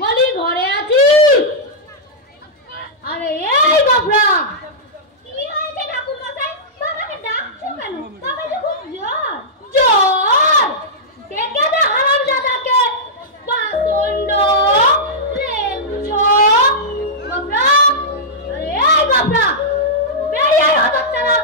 বলি ঘরে আছি। আরে এই বাবরা, কি হয়েছে ঠাকুর মশাই? বাবাকে ডাকছো কেন? বাবা তো খুব জ্বর। জ্বর? কে কে হারামজাদাকে পাষণ্ড রেখছো বাবরা? আরে এই বাবরা, বেরিয়ে আয় হতচ্ছাড়া।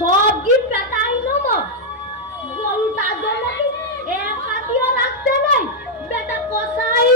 সব গিফট পেটাই নমো গরুটার জন্য এক কাটিও রাখতে নাই বেটা কসাই